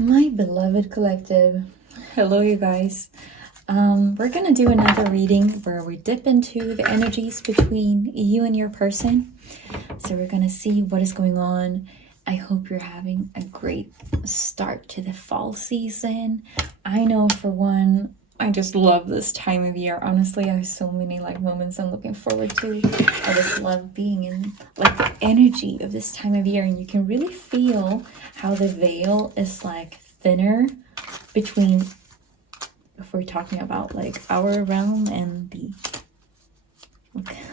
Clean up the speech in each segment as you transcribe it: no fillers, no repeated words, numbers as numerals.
My beloved collective, hello you guys. We're gonna do another reading where we dip into the energies between you and your person. So we're gonna see what is going on. I hope you're having a great start to the fall season. I know for one, I just love this time of year. Honestly, I have so many moments I'm looking forward to. I just love being in the energy of this time of year, and you can really feel how the veil is thinner between, if we're talking about our realm and the,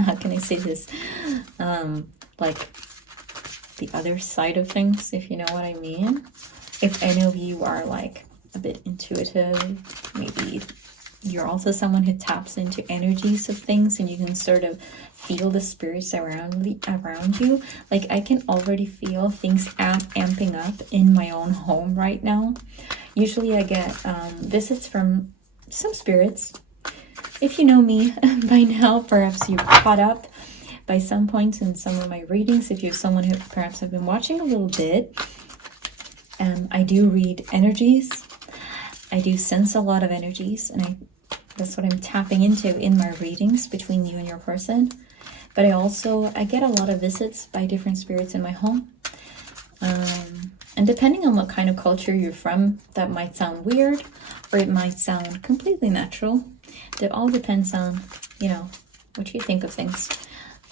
how can I say this, the other side of things, if you know what I mean. If any of you are a bit intuitive, maybe you're also someone who taps into energies of things and you can sort of feel the spirits around you. I can already feel things amping up in my own home right now. Usually I get visits from some spirits. If you know me by now, perhaps you've caught up by some points in some of my readings. If you're someone who perhaps have been watching a little bit, I do read energies. I do sense a lot of energies, and that's what I'm tapping into in my readings between you and your person. But I get a lot of visits by different spirits in my home. And depending on what kind of culture you're from, that might sound weird, or it might sound completely natural. It all depends on, what you think of things.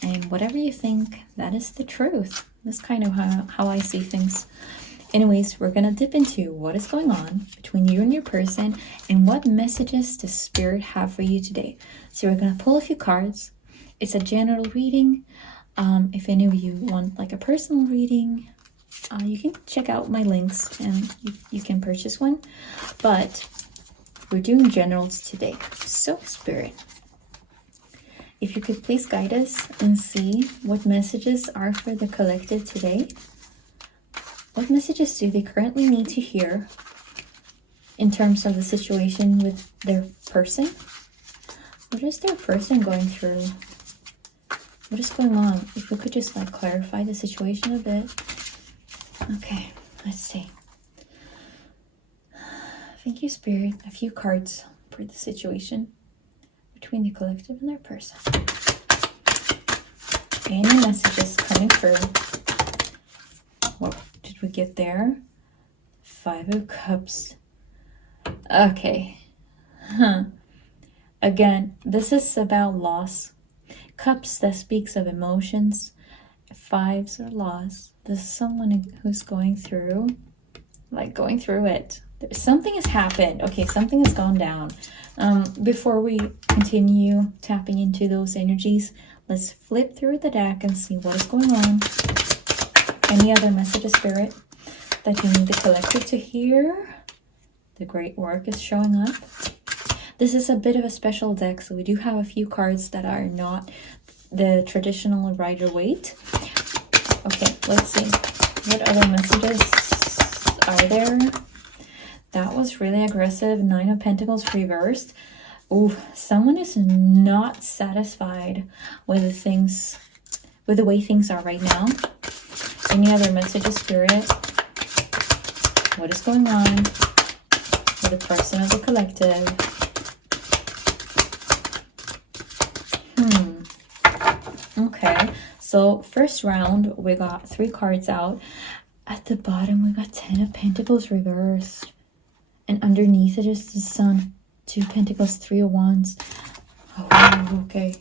And whatever you think, that is the truth. That's kind of how I see things. Anyways, we're gonna dip into what is going on between you and your person and what messages does Spirit have for you today. So we're gonna pull a few cards. It's a general reading. If any of you want a personal reading, you can check out my links and you can purchase one. But we're doing generals today. So Spirit, if you could please guide us and see what messages are for the collective today. What messages do they currently need to hear in terms of the situation with their person? What is their person going through? What is going on? If we could just clarify the situation a bit. Okay, let's see. Thank you, Spirit. A few cards for the situation between the collective and their person. Any messages coming through? What did we get there? 5 of Cups. Okay. Again, this is about loss. Cups, that speaks of emotions. 5s are loss. This is someone who's going through it. Something has happened. Okay, something has gone down. Before we continue tapping into those energies, let's flip through the deck and see what is going on. Any other messages, Spirit, that you need the collective to hear? The great work is showing up. This is a bit of a special deck, so we do have a few cards that are not the traditional Rider-Waite. Okay, let's see. What other messages are there? That was really aggressive. 9 of Pentacles reversed. Ooh, someone is not satisfied with the way things are right now. Any other messages, Spirit? What is going on with the person of the collective? Okay, so first round, we got 3 cards out. At the bottom, we got 10 of Pentacles reversed. And underneath it is the Sun, 2 Pentacles, 3 of Wands. Oh, okay.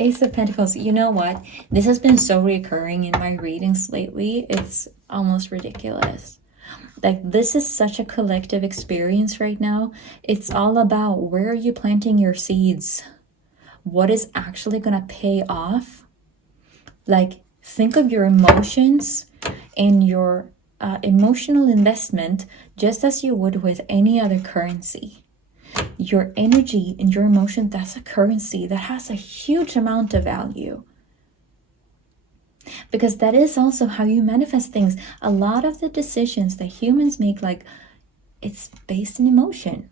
Ace of Pentacles. You know what? This has been so recurring in my readings lately. It's almost ridiculous. This is such a collective experience right now. It's all about, where are you planting your seeds? What is actually going to pay off? Think of your emotions and your emotional investment just as you would with any other currency. Your energy and your emotion, that's a currency that has a huge amount of value. Because that is also how you manifest things. A lot of the decisions that humans make, it's based in emotion.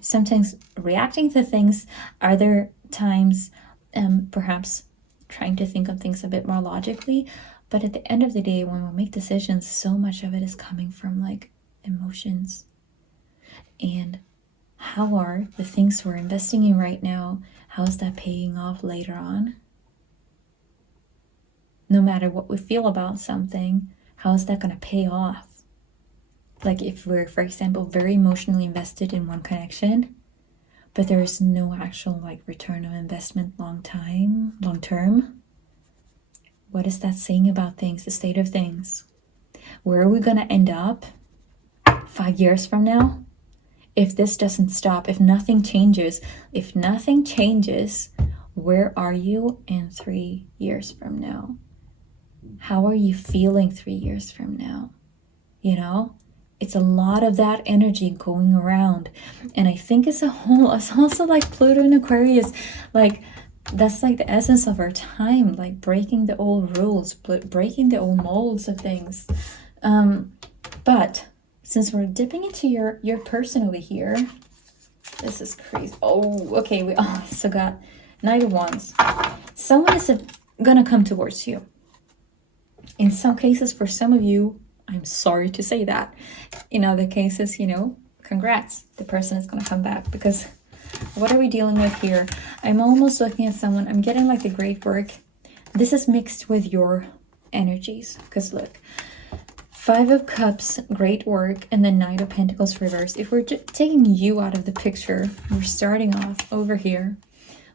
Sometimes reacting to things, other times perhaps trying to think of things a bit more logically. But at the end of the day, when we make decisions, so much of it is coming from like emotions. And how are the things we're investing in right now, how is that paying off later on? No matter what we feel about something, how is that going to pay off? Like if we're, for example, very emotionally invested in one connection, but there is no actual like return on investment long term, what is that saying about things, the state of things? Where are we going to end up 5 years from now? If this doesn't stop, if nothing changes, where are you in 3 years from now? How are you feeling 3 years from now? You know, it's a lot of that energy going around. And I think it's also like Pluto in Aquarius, like that's like the essence of our time, like breaking the old rules, breaking the old molds of things. But since we're dipping into your person over here, this is crazy. Oh, okay, we also got Knight of Wands. Someone is gonna come towards you. In some cases, for some of you, I'm sorry to say that. In other cases, you know, congrats. The person is gonna come back, because what are we dealing with here? I'm almost looking at someone, I'm getting like the great work. This is mixed with your energies, because look, 5 of Cups, great work, and the Knight of Pentacles reversed. If we're taking you out of the picture, we're starting off over here.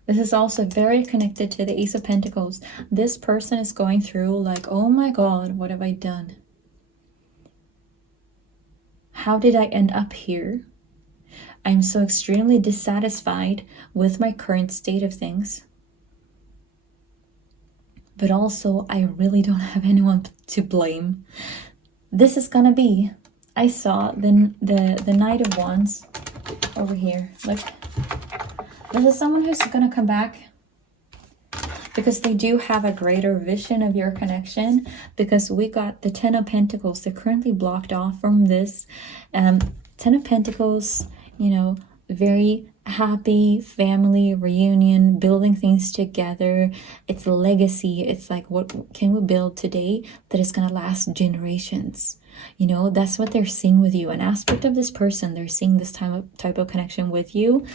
This is also very connected to the Ace of Pentacles. This person is going through like, oh my God, what have I done? How did I end up here? I'm so extremely dissatisfied with my current state of things. But also, I really don't have anyone to blame. This is gonna be, I saw the Knight of Wands over here. Look, this is someone who's gonna come back because they do have a greater vision of your connection, because we got the 10 of Pentacles. They're currently blocked off from this. 10 of Pentacles, you know, very happy family reunion, building things together. It's a legacy. It's like, what can we build today that is going to last generations? You know, that's what they're seeing with you. An aspect of this person, they're seeing this type of connection with you,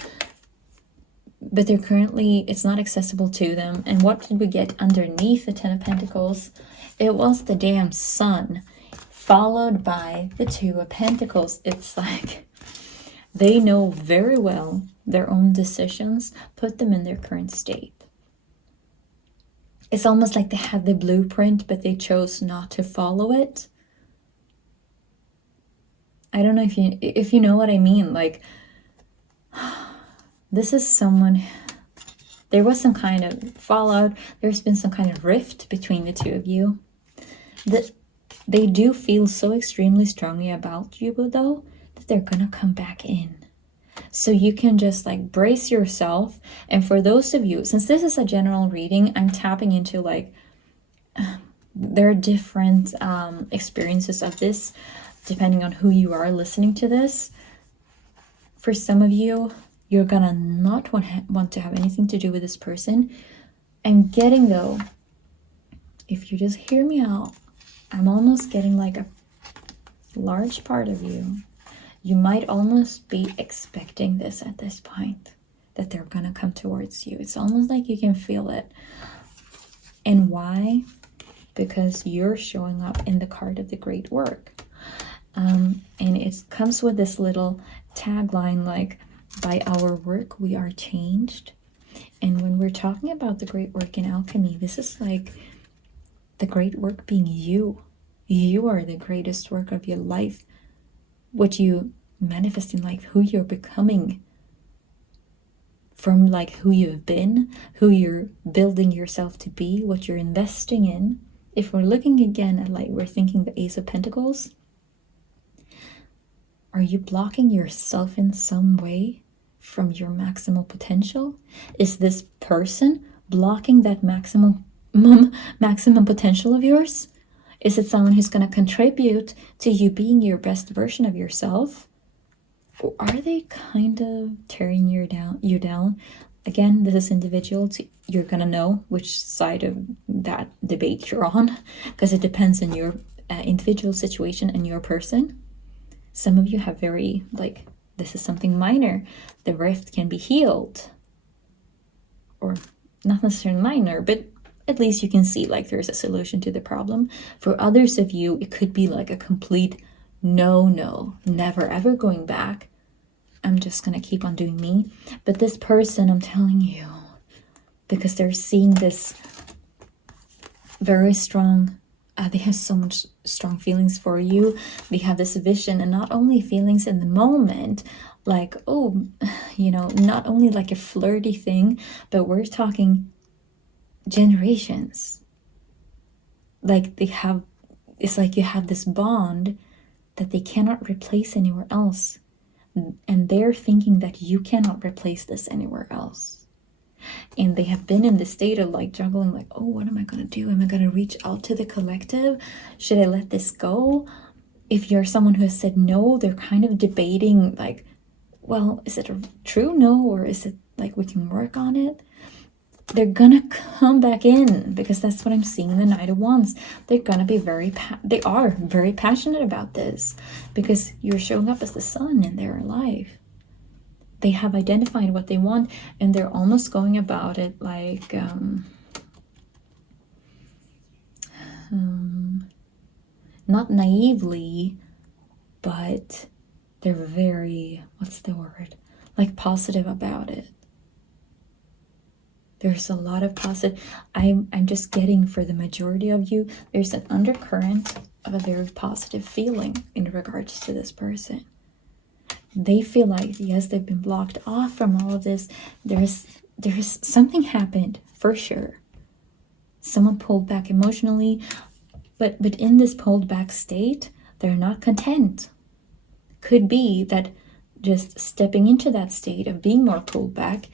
but they're currently, it's not accessible to them. And what did we get underneath the 10 of Pentacles? It was the damn Sun, followed by the 2 of Pentacles. It's like they know very well their own decisions put them in their current state. It's almost like they had the blueprint, but they chose not to follow it. I don't know if you know what I mean. Like, this is someone, there was some kind of fallout. There's been some kind of rift between the 2 of you. They do feel so extremely strongly about you, though, that they're gonna come back in. So you can just like brace yourself. And for those of you, since this is a general reading, I'm tapping into like, there are different experiences of this, depending on who you are listening to this. For some of you, you're gonna not want to have anything to do with this person. I'm getting, though, if you just hear me out, I'm almost getting like a large part of you. You might almost be expecting this at this point, that they're gonna come towards you. It's almost like you can feel it. And why? Because you're showing up in the card of the great work. And it comes with this little tagline like, by our work we are changed. And when we're talking about the great work in alchemy, this is like the great work being you. You are the greatest work of your life. What you manifest in life, who you're becoming from, like who you've been, who you're building yourself to be, what you're investing in. If we're looking again at like, we're thinking the Ace of Pentacles, are you blocking yourself in some way from your maximal potential? Is this person blocking that maximum potential of yours? Is it someone who's going to contribute to you being your best version of yourself? Or are they kind of tearing you down? Again, this is individual to you're gonna know which side of that debate you're on, because it depends on your individual situation and your person. Some of you have very, like, this is something minor. The rift can be healed. Or not necessarily minor, but at least you can see like there's a solution to the problem. For others of you, it could be like a complete no, never ever going back. I'm just gonna keep on doing me. But this person, I'm telling you, because they're seeing this very strong, they have so much strong feelings for you. They have this vision, and not only feelings in the moment, like, oh, you know, not only like a flirty thing, but we're talking generations. Like they have, it's like you have this bond that they cannot replace anywhere else. And they're thinking that you cannot replace this anywhere else. And they have been in the state of like juggling, like, oh, what am I going to do? Am I going to reach out to the collective? Should I let this go? If you're someone who has said no, they're kind of debating like, well, is it a true no, or is it like we can work on it? They're gonna come back in, because that's what I'm seeing in the Knight of Wands. They're gonna be they are very passionate about this, because you're showing up as the sun in their life. They have identified what they want, and they're almost going about it like not naively, but they're very, what's the word, like positive about it. There's a lot of positive. I'm just getting, for the majority of you, there's an undercurrent of a very positive feeling in regards to this person. They feel like, yes, they've been blocked off from all of this. There's something happened for sure. Someone pulled back emotionally, but in this pulled back state, they're not content. Could be that just stepping into that state of being more pulled back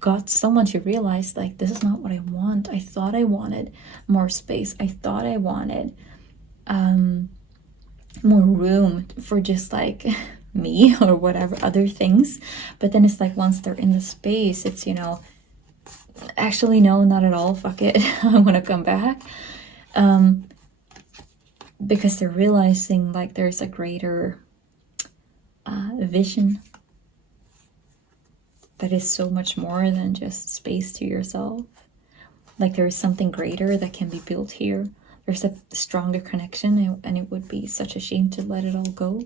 got someone to realize, like, this is not what I want. I thought I wanted more space. I thought I wanted more room for just like me or whatever other things. But then it's like, once they're in the space, it's, you know, actually no, not at all, fuck it. I want to come back. Because they're realizing like there's a greater vision that is so much more than just space to yourself. Like there is something greater that can be built here. There's a stronger connection, and it would be such a shame to let it all go.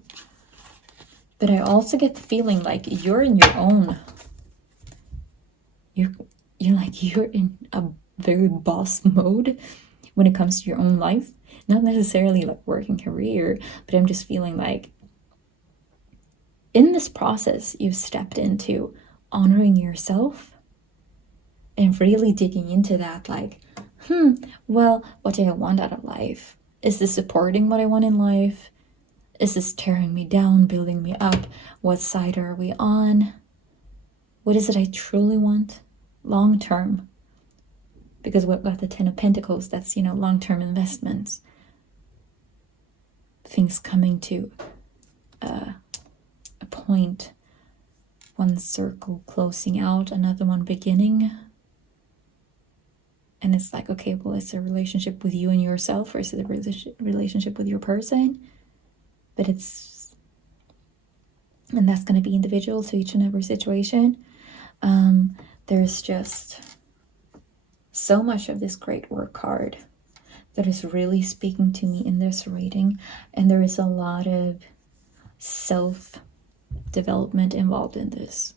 But I also get the feeling like you're in your own, you're in a very boss mode when it comes to your own life. Not necessarily like working career, but I'm just feeling like in this process you've stepped into honoring yourself and really digging into that, like, well, what do I want out of life? Is this supporting what I want in life? Is this tearing me down, building me up? What side are we on? What is it I truly want long term? Because we've got the Ten of Pentacles, that's, you know, long-term investments. Things coming to a point. One circle closing out, another one beginning. And it's like, okay, well, it's a relationship with you and yourself, or is it a relationship with your person? But it's, and that's going to be individual to each and every situation. There's just so much of this great work card that is really speaking to me in this reading. And there is a lot of self-development involved in this.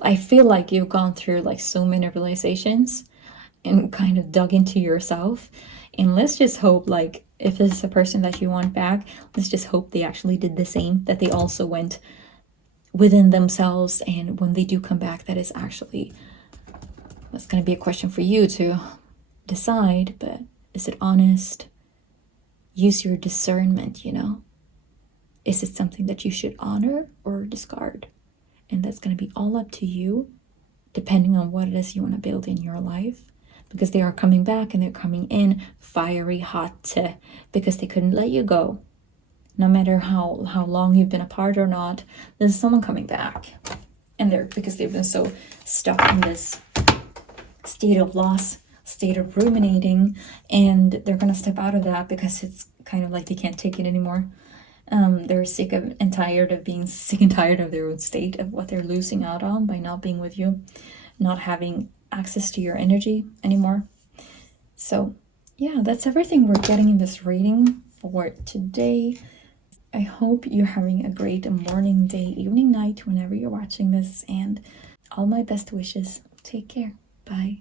I feel like you've gone through like so many realizations and kind of dug into yourself. And let's just hope, like, if this is a person that you want back, let's just hope they actually did the same, that they also went within themselves. And when they do come back, that is actually, that's going to be a question for you to decide. But is it honest? Use your discernment, you know? Is it something that you should honor or discard? And that's going to be all up to you, depending on what it is you want to build in your life. Because they are coming back, and they're coming in fiery hot, because they couldn't let you go. No matter how long you've been apart or not, there's someone coming back. And because they've been so stuck in this state of loss, state of ruminating, and they're gonna step out of that because it's kind of like they can't take it anymore. They're sick of and tired of being sick and tired of their own state, of what they're losing out on by not being with you, not having access to your energy anymore. So yeah, that's everything we're getting in this reading for today. I hope you're having a great morning, day, evening, night, whenever you're watching this, and all my best wishes. Take care. Bye.